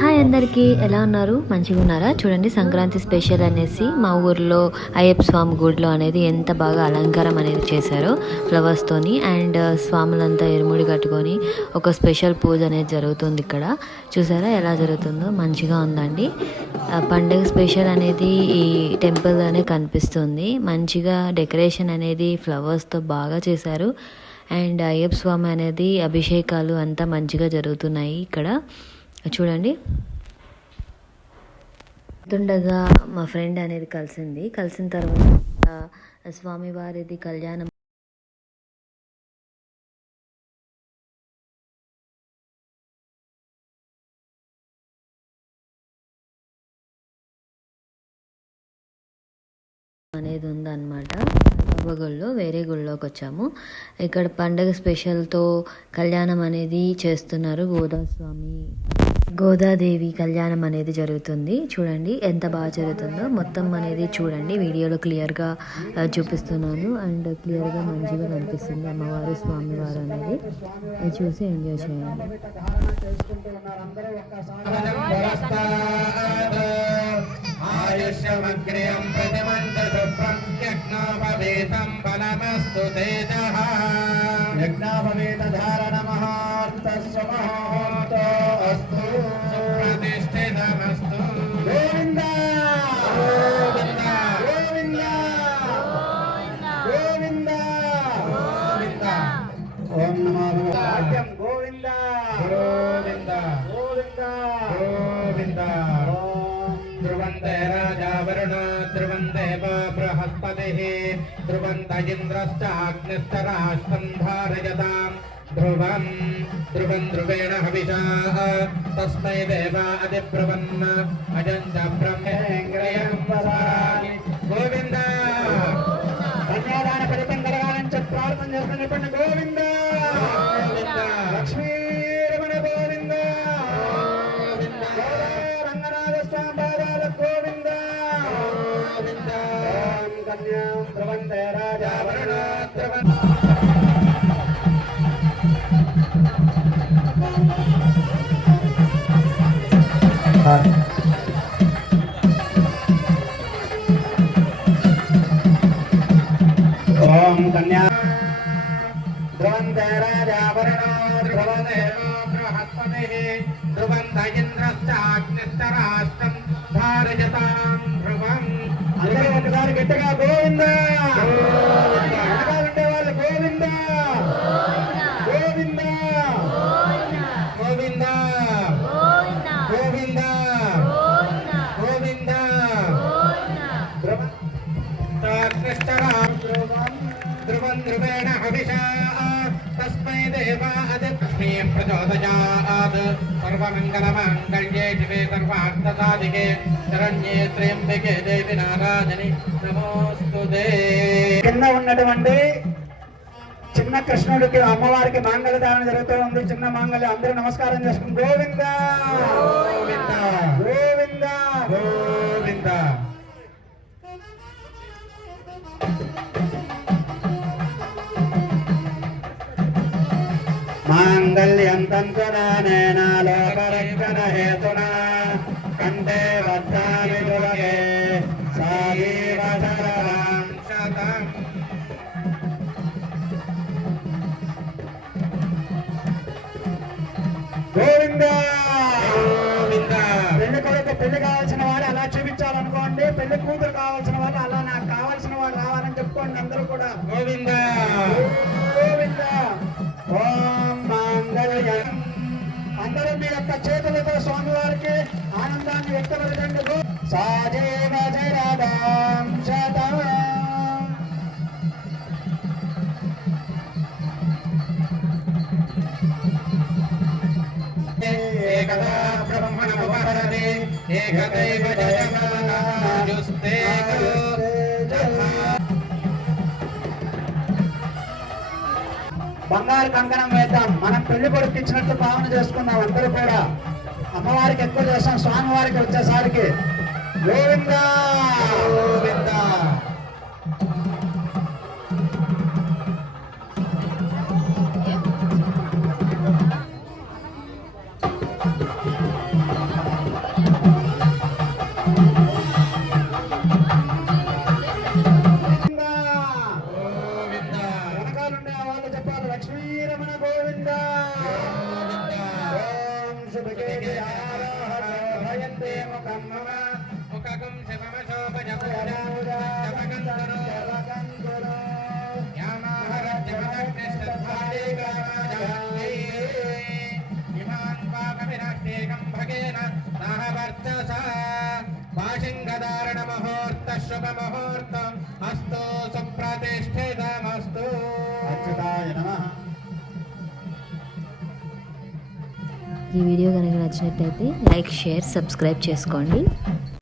Hi అందరికీ, ఎలా ఉన్నారు? మంచిగా ఉన్నారా? చూడండి, సంక్రాంతి స్పెషల్ అనేసి మా ఊర్లో అయ్యప్ప స్వామి గుడిలో అనేది ఎంత బాగా అలంకారం అనేది చేశారో ఫ్లవర్స్తోని. అండ్ స్వాములంతా ఎరుముడి కట్టుకొని ఒక స్పెషల్ పూజ అనేది జరుగుతుంది ఇక్కడ. చూసారా ఎలా జరుగుతుందో? మంచిగా ఉందండి. పండుగ స్పెషల్ అనేది ఈ టెంపుల్లోనే కనిపిస్తుంది. మంచిగా డెకరేషన్ అనేది ఫ్లవర్స్తో బాగా చేశారు. అండ్ అయ్యప్ప స్వామి అనేది అభిషేకాలు అంతా మంచిగా జరుగుతున్నాయి ఇక్కడ. చూడండి, తుండగా మా ఫ్రెండ్ అనేది కలిసిన తర్వాత స్వామివారిది కళ్యాణం అనేది ఉందన్నమాట. గుళ్ళో వేరే గుళ్ళోకి వచ్చాము. ఇక్కడ పండగ స్పెషల్తో కళ్యాణం అనేది చేస్తున్నారు. గోదాదేవి కళ్యాణం అనేది జరుగుతుంది. చూడండి ఎంత బాగా జరుగుతుందో. మొత్తం అనేది చూడండి, వీడియోలో క్లియర్గా చూపిస్తున్నాను. అండ్ క్లియర్గా మంచిగా కనిపిస్తుంది అమ్మవారు స్వామివారు అనేది. చూసి ఎంజాయ్ చేయండి. ఆయుష్యమగ్రియం ప్రతిమంతశుభ్రం యజ్ఞోపవేతం బలమస్తు తేజః యజ్ఞోపవేత ధారణమహార్తస్వ మహోర్తో అస్తు సుప్రతిష్ఠితమస్తు. గోవింద గోవింద గోవింద గోవింద గోవింద. ఓం నమో భగవతే గోవింద గోవింద గోవింద గోవింద. ధ్రువంతే రాజా వరుణ ధ్రువంతే బృహస్పతిః ధ్రువంత ఇంద్రశ్చాగ్నిశ్చ రాష్ట్రం ధారయతాం ధ్రువం ధ్రువం ధ్రువేణ హవిషా తస్మై దేవ అధిబ్రువన్న అజంత బ్రహ్మేంద్రయం వరామి. గోవింద కన్యాదాన ఫలితం కలగాలని చెప్పి ప్రార్థన చేస్తున్నటువంటి గోవింద లక్ష్మీ రమణ గోవింద రంగనాథ స్వామి బాబాల గోవింద గోవింద. కన్యా ధ్రువంతే రాజా వరుణ ధ్రువం. ఓం కన్యా ధ్రువంతే రాజా వరుణ ధ్రువదేవ బృహస్పతిః ధ్రువంత ఇంద్రశ్చాగ్నిశ్చ రాష్ట్రం ధారయతాం ధ్రువం. అందరూ ఒకసారి గట్టిగా గోవింద వెనకాలంటే వాళ్ళు గోవింద గోవింద గోవింద గోవింద గోవింద. ధ్రువం ధ్రువేణ హవిషా తస్మై దేవా అదిలక్ష్మీం ప్రచోదయాత్. సర్వమంగళమాంగళ్యే శివే సర్వార్థసాధికే శరణ్యే త్ర్యంబకే దేవి నారాయణి నమోస్తుతే. కింద ఉన్నటువంటి చిన్న కృష్ణుడికి అమ్మవారికి మాంగళ్యదానం జరుగుతూ ఉంది. చిన్న మాంగళ్యం అందరూ నమస్కారం చేసుకుని గోవింద గోవింద గోవింద గోవింద. మాంగళ్యం తంతునానేన లోకరక్షణ హేతునా కంఠే బధ్నామి దుర్గే సాధీవ శరదాం శతం. గోవింద గోవింద. పెళ్లి కొడుకు పెళ్లి కావాల్సిన వాడు అలా చూపించాలనుకోండి, పెళ్లి కూతురు కావాల్సిన వాళ్ళు అలా నాకు కావాల్సిన వాడు రావాలని చెప్పుకోండి. అందరూ కూడా గోవింద గోవింద. ఓం మాంగళ్యం. అందరూ మీ యొక్క చేతులతో స్వామివారికి ఆనందాన్ని వ్యక్తపరచండి. సాజీవ శరదాం శతం. ఏకదా బ్రహ్మణముపహరతి ఏకదైవ జయమానస్తే. బంగారు కంకణం వేద్దాం. మనం పెళ్లి కొడుకు ఇచ్చినట్టు భావన చేసుకుందాం. అందరూ కూడా అమ్మవారికి ఎక్కువ చేస్తాం, స్వామివారికి వచ్చేసరికి గోవింద గోవింద. ఓం శుభకే ఆరోహయంతే ముఖం మమ ముఖగం శివమశోభజపజపగం గురు యామాహరజ్యమదగ్నిశ్రద్ధాదే కామాజాన్యై ఇమాన్ పాపవిరాష్టేకం భగేన సహ వర్చస వాషింగధారణ ముహూర్త శుభ ముహూర్త అస్తు సుప్రతిష్ఠితమస్తు. అచ్యుతాయ నమః. ఈ వీడియో కనుక నచ్చినట్టయితే లైక్ షేర్ సబ్స్క్రైబ్ చేసుకోండి.